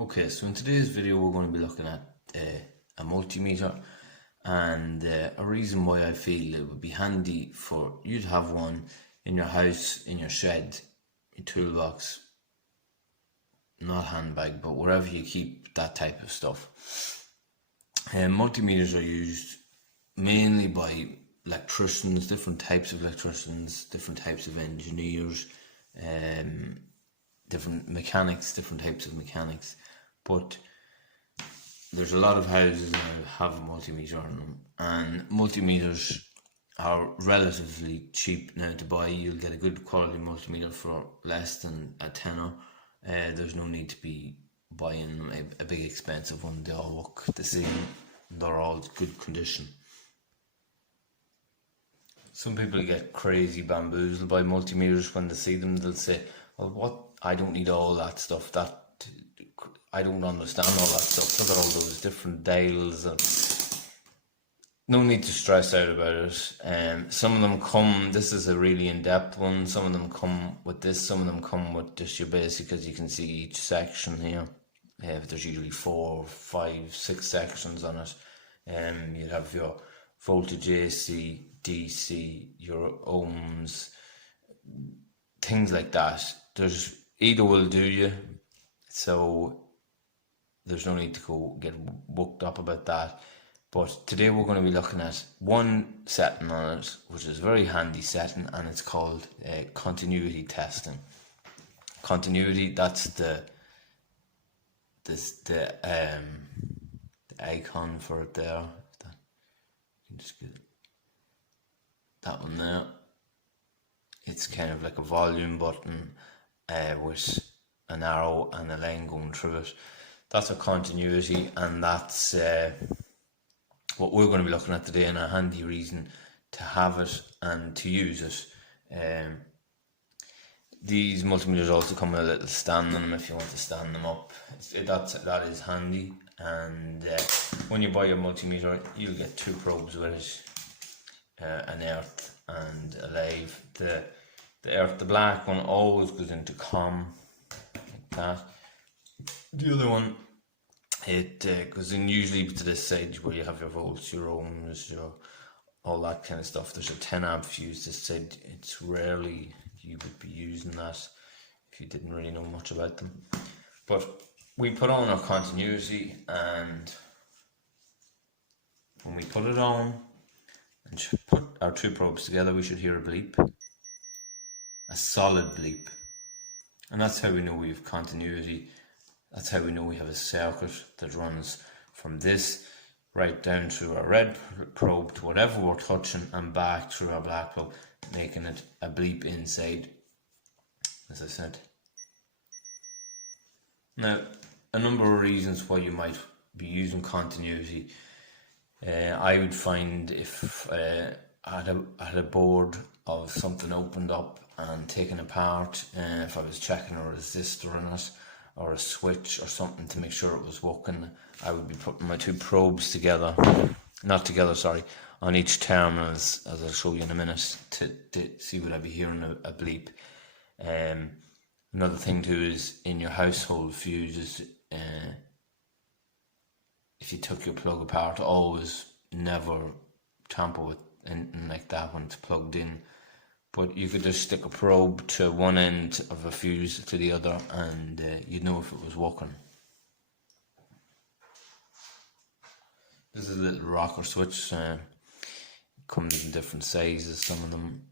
Okay, so in today's video we're going to be looking at a multimeter, and a reason why I feel it would be handy for you to have one in your house, in your shed, your toolbox, not handbag, but wherever you keep that type of stuff. Multimeters are used mainly by electricians, different types of electricians, different types of engineers, different mechanics, different types of mechanics. But there's a lot of houses now that have a multimeter on them, and multimeters are relatively cheap now to buy. You'll get a good quality multimeter for less than a tenner. There's no need to be buying a big expensive one. They all work the same. They're all good condition. Some people get crazy bamboozled by multimeters. When they see them, they'll say, well, what? I don't need all that stuff. I don't understand all that stuff. Look at all those different dials. No need to stress out about it. Some of them come, this is a really in-depth one. Some of them come with this. Some of them come with just your basic, as you can see each section here. There's usually 4, 5, 6 sections on it. You'd have your voltage AC, DC, your ohms, things like that. There's either will do you, so there's no need to go get worked up about that. But today we're going to be looking at one setting on it, which is a very handy setting, and it's called continuity testing. Continuity, that's the icon for it there. You can just get that one there. It's kind of like a volume button with an arrow and a line going through it. That's a continuity, and that's what we're going to be looking at today, and a handy reason to have it and to use it. These multimeters also come with a little stand on them if you want to stand them up. That is handy. And when you buy your multimeter, you'll get 2 probes with it, an earth and a live. The earth, the black one, always goes into COM, like that. The other one, it goes in usually to this side where you have your volts, your ohms, all that kind of stuff. There's a 10 amp fuse this side. It's rarely you would be using that if you didn't really know much about them. But we put on our continuity, and when we put it on and put our 2 probes together, we should hear a bleep, a solid bleep. And that's how we know we have continuity. That's how we know we have a circuit that runs from this right down through our red probe to whatever we're touching, and back through our black probe, making it a bleep inside, as I said. Now, a number of reasons why you might be using continuity. I would find if I had a board of something opened up and taken apart, if I was checking a resistor in it or a switch or something to make sure it was working, I would be putting my 2 probes together, on each terminal, as I'll show you in a minute, to see would I be hearing a bleep. Another thing too is in your household fuses, if you took your plug apart, always never tamper with anything like that when it's plugged in. But you could just stick a probe to one end of a fuse to the other, and you'd know if it was working. This is a little rocker switch. Comes in different sizes, some of them.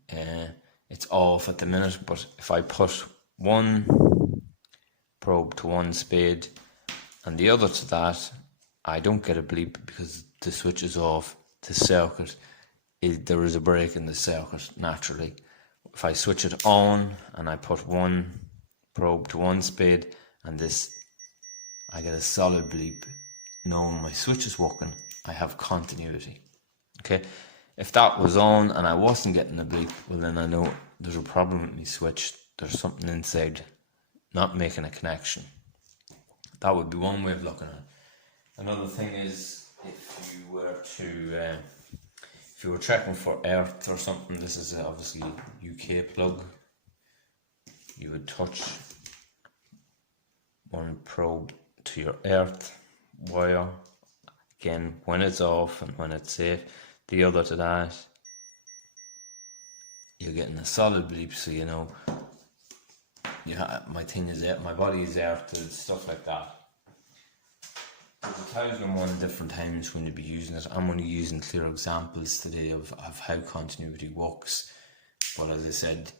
It's off at the minute, but if I put one probe to one spade and the other to that, I don't get a bleep because the switch is off. The circuit, there is a break in the circuit naturally. If I switch it on and I put one probe to one spade and this, I get a solid bleep, knowing my switch is working. I have continuity. Okay, if that was on and I wasn't getting a bleep, well then I know there's a problem with my switch. There's something inside not making a connection. That would be one way of looking at it. Another thing is, if you were checking for earth or something, this is obviously UK plug. You would touch one probe to to your earth wire, again when it's off and when it's safe. The other to that, you're getting a solid bleep, so you know my body is earthed, stuff like that. There's 1,001 different times when you'll be using it. I'm only using clear examples today of how continuity works, but as I said,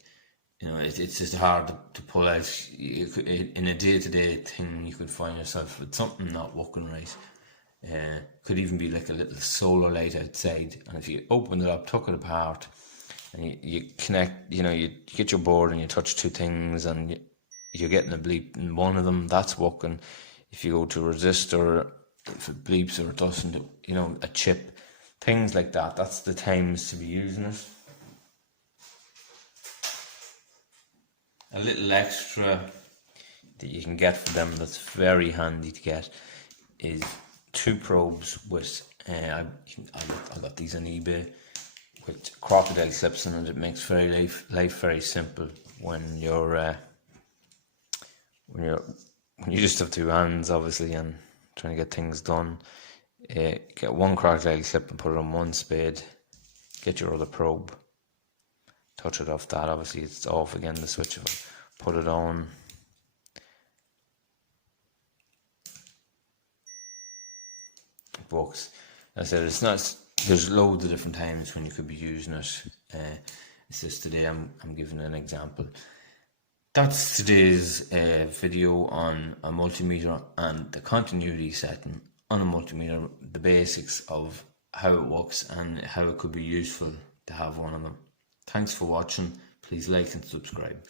you know, it's just hard to pull out. In a day-to-day thing, you could find yourself with something not working right. Could even be like a little solar light outside, and if you open it up, took it apart, and you connect, you know, you get your board and you touch two things and you're getting a bleep in one of them, that's working. If you go to resistor, if it bleeps or it doesn't, you know, a chip, things like that, that's the times to be using it. A little extra that you can get for them that's very handy to get is 2 probes with, I got these on eBay, with crocodile clips in it. It makes life very simple when you just have 2 hands, obviously, and trying to get things done. Get 1 crocodile clip and put it on 1 spade. Get your other probe, touch it off that. Obviously, it's off again, the switch. Put it on. It works. As I said, it's not. There's loads of different times when you could be using it. It's just today I'm giving an example. That's today's video on a multimeter and the continuity setting on a multimeter, the basics of how it works and how it could be useful to have one of them. Thanks for watching. Please like and subscribe.